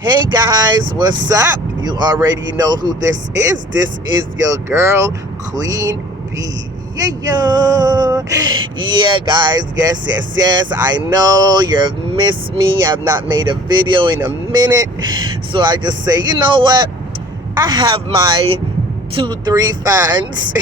Hey guys, what's up? You already know who this is. This is your girl, Queen B. Yeah, guys. Yes. I know you've missed me. I've not made a video in a minute. So I just say, you know what? I have my 2, 3 fans.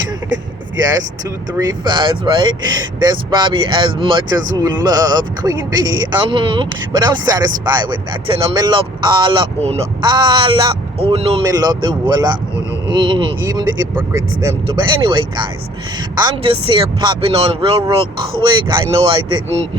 Yes, 2, 3 fans, right? That's probably as much as who love Queen Bee. But I'm satisfied with that. And I love alla uno. Alla uno, me love the walla uno. Even the hypocrites them too. But anyway, guys, I'm just here popping on real quick. I know I didn't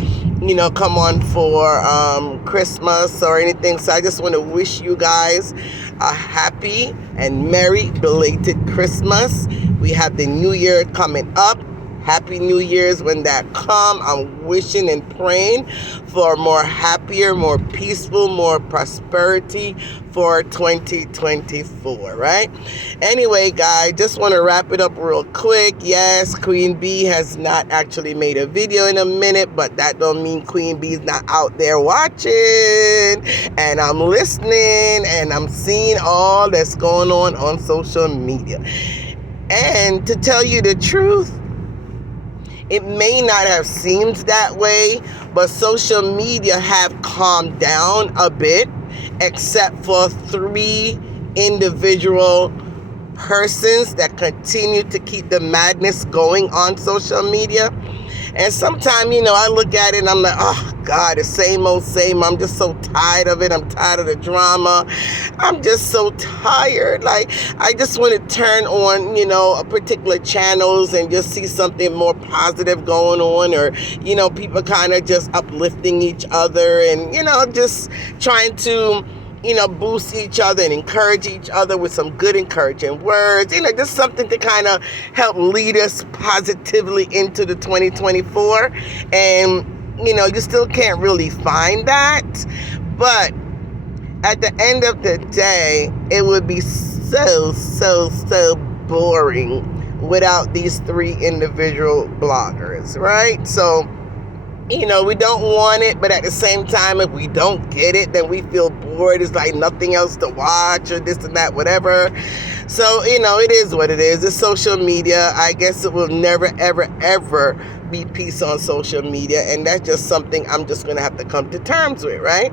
come on for Christmas or anything. So I just want to wish you guys a happy and merry belated Christmas. We have the new year coming up. Happy New Year's when that come. I'm wishing and praying for more happier, more peaceful, more prosperity for 2024, right? Anyway, guys, just want to wrap it up real quick. Yes, Queen Bee has not actually made a video in a minute, but that don't mean Queen Bee's not out there watching. And I'm listening and I'm seeing all that's going on social media. And to tell you the truth, it may not have seemed that way, but social media have calmed down a bit, except for 3 individual persons that continue to keep the madness going on social media. And sometimes, I look at it and I'm like, oh God, the same old same. I'm just so tired of it. I'm tired of the drama. I'm just so tired. Like, I just want to turn on, a particular channels and just see something more positive going on, or, people kind of just uplifting each other and, just trying to boost each other and encourage each other with some good encouraging words, just something to kind of help lead us positively into the 2024. And, you still can't really find that. But at the end of the day, it would be so boring without these 3 individual bloggers, right? So, we don't want it, but at the same time, if we don't get it, then we feel bored. It's like nothing else to watch or this and that, whatever. So, it is what it is. It's social media. I guess it will never, ever be peace on social media. And that's just something I'm just going to have to come to terms with, right?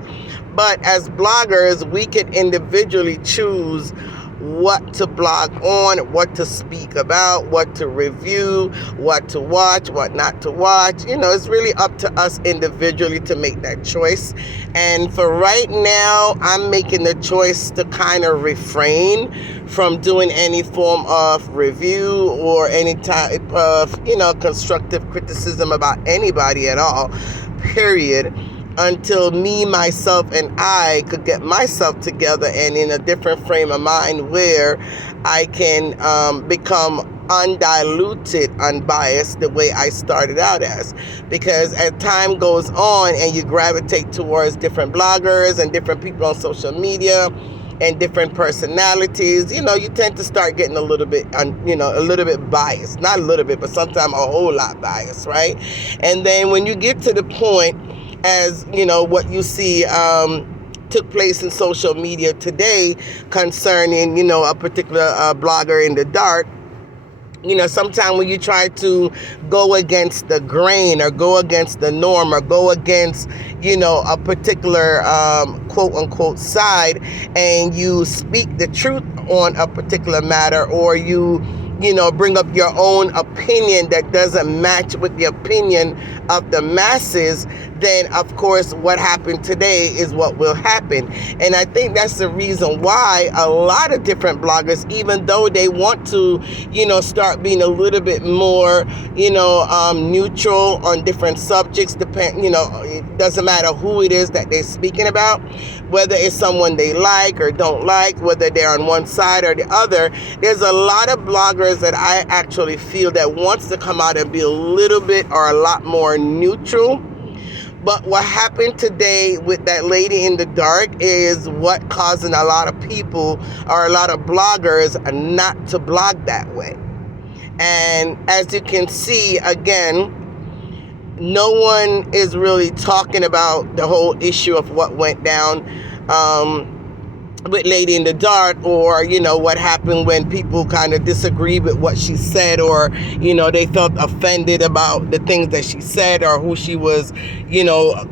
But as bloggers, we can individually choose what to blog on, what to speak about, what to review, what to watch, what not to watch. It's really up to us individually to make that choice. And for right now, I'm making the choice to kind of refrain from doing any form of review or any type of, constructive criticism about anybody at all, period, until me, myself, and I could get myself together and in a different frame of mind where I can become undiluted, unbiased the way I started out as. Because as time goes on and you gravitate towards different bloggers and different people on social media and different personalities, you tend to start getting a little bit biased. Not a little bit, but sometimes a whole lot biased, right? And then when you get to the point, as what you see took place in social media today concerning, a particular blogger in the dark, sometimes when you try to go against the grain or go against the norm or go against, a particular quote unquote side, and you speak the truth on a particular matter, or you bring up your own opinion that doesn't match with the opinion of the masses, then of course what happened today is what will happen. And I think that's the reason why a lot of different bloggers, even though they want to, start being a little bit more, neutral on different subjects, it doesn't matter who it is that they're speaking about, whether it's someone they like or don't like, whether they're on one side or the other. There's a lot of bloggers that I actually feel that wants to come out and be a little bit or a lot more neutral. But what happened today with that lady in the dark is what causing a lot of people or a lot of bloggers not to blog that way. And as you can see, again, no one is really talking about the whole issue of what went down with Lady in the Dark, or what happened when people kind of disagree with what she said, or they felt offended about the things that she said or who she was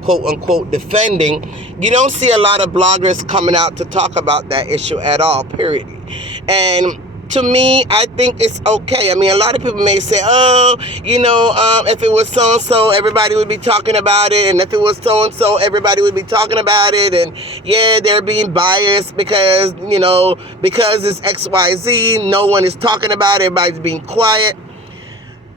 quote unquote defending. You don't see a lot of bloggers coming out to talk about that issue at all, period. And to me, I think it's okay. I mean, a lot of people may say, if it was so-and-so, everybody would be talking about it. And if it was so-and-so, everybody would be talking about it. And yeah, they're being biased because it's XYZ. No one is talking about it. Everybody's being quiet.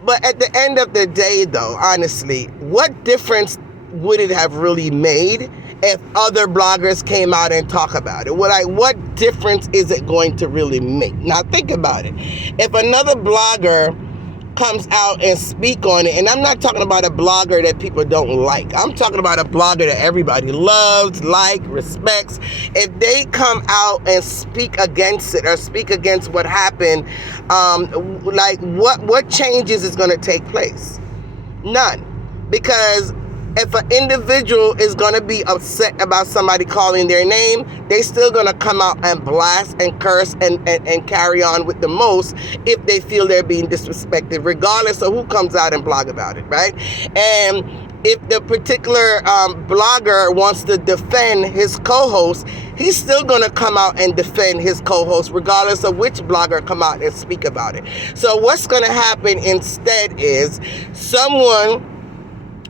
But at the end of the day, though, honestly, what difference would it have really made if other bloggers came out and talk about it? What difference is it going to really make? Now think about it. If another blogger comes out and speak on it, and I'm not talking about a blogger that people don't like. I'm talking about a blogger that everybody loves, respects. If they come out and speak against it or speak against what happened, what changes is going to take place? None. Because if an individual is going to be upset about somebody calling their name, they still going to come out and blast and curse and carry on with the most if they feel they're being disrespected, regardless of who comes out and blog about it, right? And if the particular blogger wants to defend his co-host, he's still going to come out and defend his co-host, regardless of which blogger come out and speak about it. So what's going to happen instead is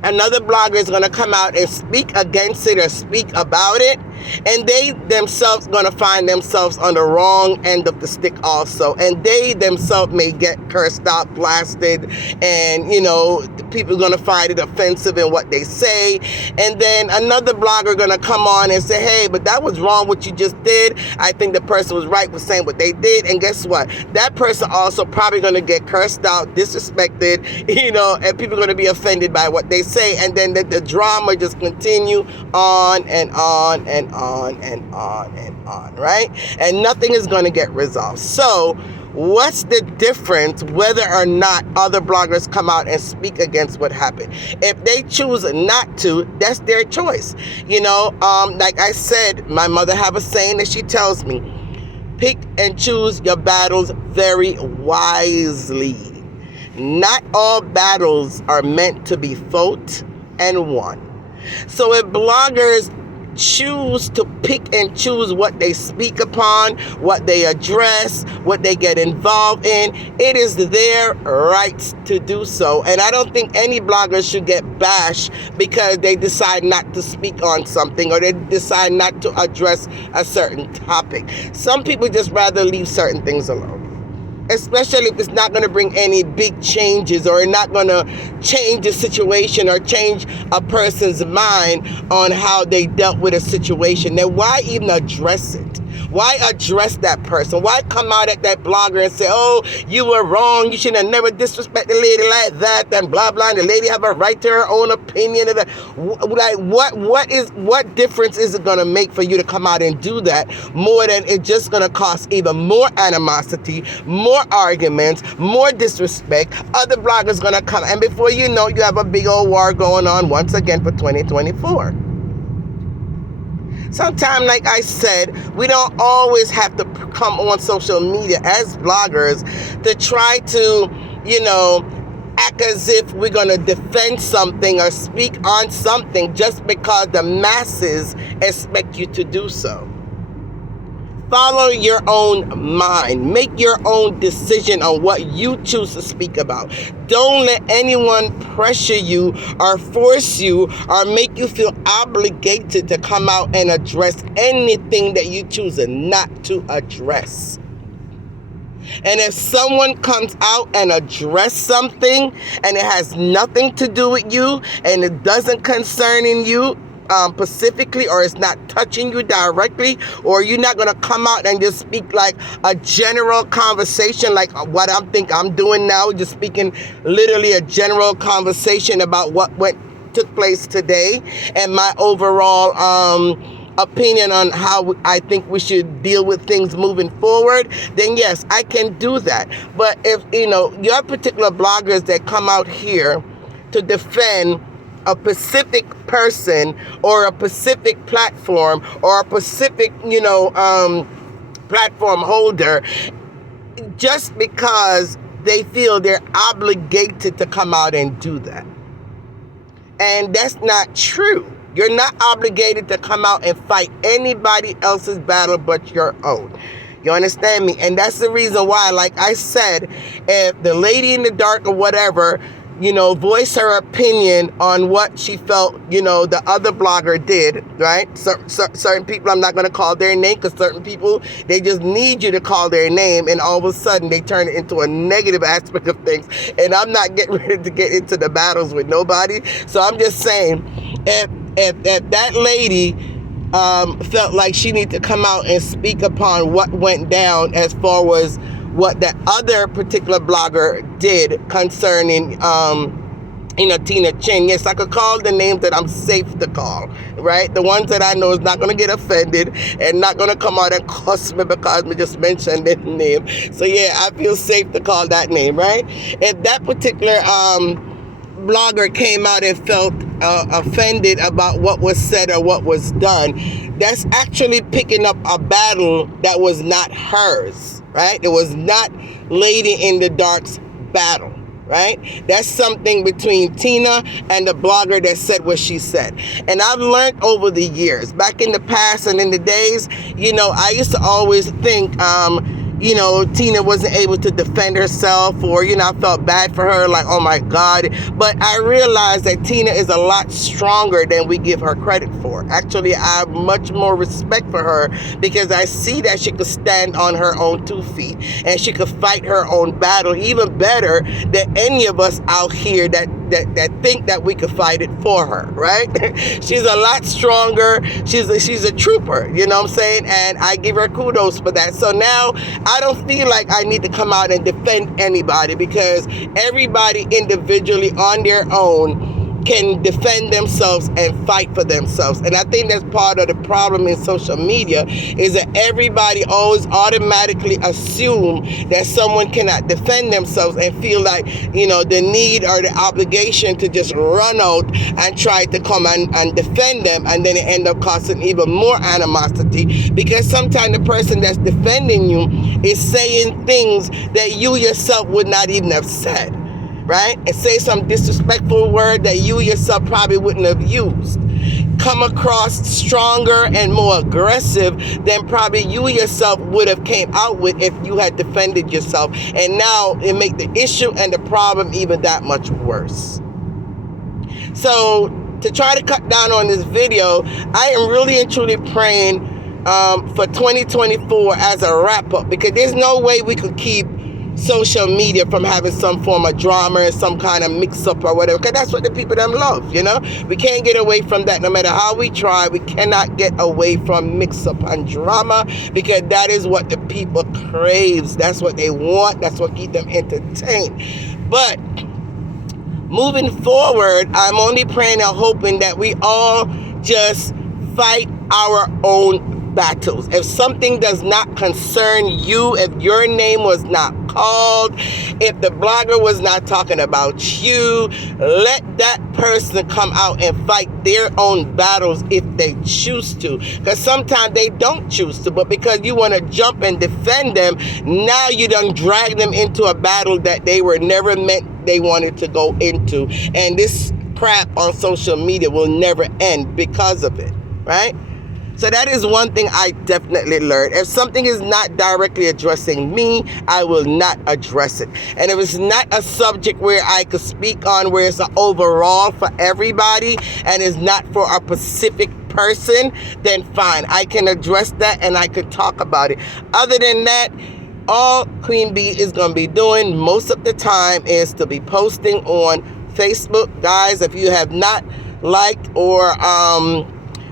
another blogger is going to come out and speak against it or speak about it, and they themselves going to find themselves on the wrong end of the stick also, and they themselves may get cursed out, blasted, and people are going to find it offensive in what they say, and then another blogger going to come on and say, hey, but that was wrong what you just did. I think the person was right with saying what they did, and guess what? That person also probably going to get cursed out, disrespected, and people are going to be offended by what they say, and then the drama just continue on and on and on and on and on, right? And nothing is going to get resolved. So what's the difference whether or not other bloggers come out and speak against what happened? If they choose not to, that's their choice. Like I said, my mother have a saying that she tells me, pick and choose your battles very wisely. Not all battles are meant to be fought and won. So if bloggers choose to pick and choose what they speak upon, what they address, what they get involved in, it is their rights to do so. And I don't think any bloggers should get bashed because they decide not to speak on something or they decide not to address a certain topic. Some people just rather leave certain things alone, especially if it's not going to bring any big changes or not going to change the situation or change a person's mind on how they dealt with a situation. Then why even address it? Why address that person? Why come out at that blogger and say, oh, you were wrong, you should have never disrespected the lady like that, and blah, blah, and the lady have a right to her own opinion. Like, what difference is it going to make for you to come out and do that, more than it's just going to cause even more animosity, more arguments, more disrespect? Other bloggers going to come, and before you know, you have a big old war going on once again for 2024. Sometimes, like I said, we don't always have to come on social media as bloggers to try to, act as if we're going to defend something or speak on something just because the masses expect you to do so. Follow your own mind. Make your own decision on what you choose to speak about. Don't let anyone pressure you or force you or make you feel obligated to come out and address anything that you choose not to address. And if someone comes out and address something and it has nothing to do with you and it doesn't concern you, specifically, or it's not touching you directly, or you're not going to come out and just speak like a general conversation like what I'm doing now, just speaking literally a general conversation about what took place today and my overall opinion on how I think we should deal with things moving forward, then yes, I can do that. But if your particular bloggers that come out here to defend a specific person or a specific platform or a specific, platform holder just because they feel they're obligated to come out and do that. And that's not true. You're not obligated to come out and fight anybody else's battle but your own. You understand me? And that's the reason why, like I said, if the lady in the dark or whatever, voice her opinion on what she felt, the other blogger did, right? Certain people, I'm not going to call their name, because certain people, they just need you to call their name, and all of a sudden they turn it into a negative aspect of things. And I'm not getting ready to get into the battles with nobody. So I'm just saying, if that lady felt like she needed to come out and speak upon what went down as far as what that other particular blogger did concerning, Tina Chin. Yes, I could call the names that I'm safe to call, right? The ones that I know is not going to get offended and not going to come out and cuss me because we just mentioned their name. So yeah, I feel safe to call that name, right? If that particular blogger came out and felt offended about what was said or what was done, that's actually picking up a battle that was not hers, right? It was not Lady in the Dark's battle, right? That's something between Tina and the blogger that said what she said. And I've learned over the years, back in the past and in the days, I used to always think, Tina wasn't able to defend herself, or, I felt bad for her, like, oh my God. But I realized that Tina is a lot stronger than we give her credit for. Actually, I have much more respect for her because I see that she could stand on her own 2 feet and she could fight her own battle even better than any of us out here that think that we could fight it for her, right? She's a lot stronger. She's a trooper, you know what I'm saying? And I give her kudos for that. So now I don't feel like I need to come out and defend anybody, because everybody individually on their own can defend themselves and fight for themselves. And I think that's part of the problem in social media, is that everybody always automatically assume that someone cannot defend themselves and feel like, the need or the obligation to just run out and try to come and defend them, and then it end up causing even more animosity, because sometimes the person that's defending you is saying things that you yourself would not even have said, right? And say some disrespectful word that you yourself probably wouldn't have used. Come across stronger and more aggressive than probably you yourself would have came out with if you had defended yourself. And now it make the issue and the problem even that much worse. So to try to cut down on this video, I am really and truly praying for 2024 as a wrap-up, because there's no way we could keep social media from having some form of drama and some kind of mix-up or whatever, because that's what the people them love, We can't get away from that. No matter how we try, we cannot get away from mix-up and drama, because that is what the people craves. That's what they want. That's what keeps them entertained. But moving forward, I'm only praying and hoping that we all just fight our own battles. If something does not concern you, if your name was not called, if the blogger was not talking about you, let that person come out and fight their own battles if they choose to. Because sometimes they don't choose to, but because you want to jump and defend them, now you done drag them into a battle that they were never meant they wanted to go into. And this crap on social media will never end because of it, right? So that is one thing I definitely learned. If something is not directly addressing me, I will not address it. And if it's not a subject where I could speak on, where it's an overall for everybody and is not for a specific person, then fine. I can address that and I can talk about it. Other than that, all Queen Bee is going to be doing most of the time is to be posting on Facebook. Guys, if you have not liked or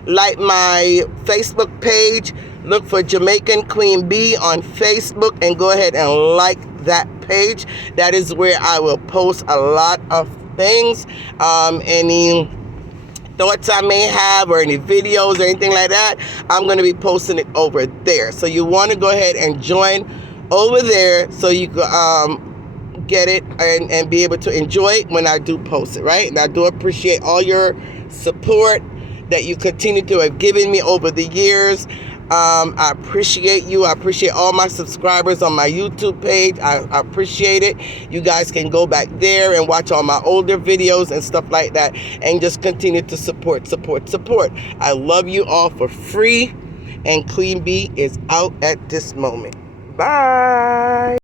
like my Facebook page, look for Jamaican Queen Bee on Facebook and go ahead and like that page. That is where I will post a lot of things. Any thoughts I may have or any videos or anything like that, I'm going to be posting it over there. So you want to go ahead and join over there so you can get it and be able to enjoy it when I do post it, right? And I do appreciate all your support that you continue to have given me over the years. I appreciate you. I appreciate all my subscribers on my YouTube page. I appreciate it. You guys can go back there and watch all my older videos and stuff like that, and just continue to support. I love you all for free, and Queen Bee is out at this moment. Bye.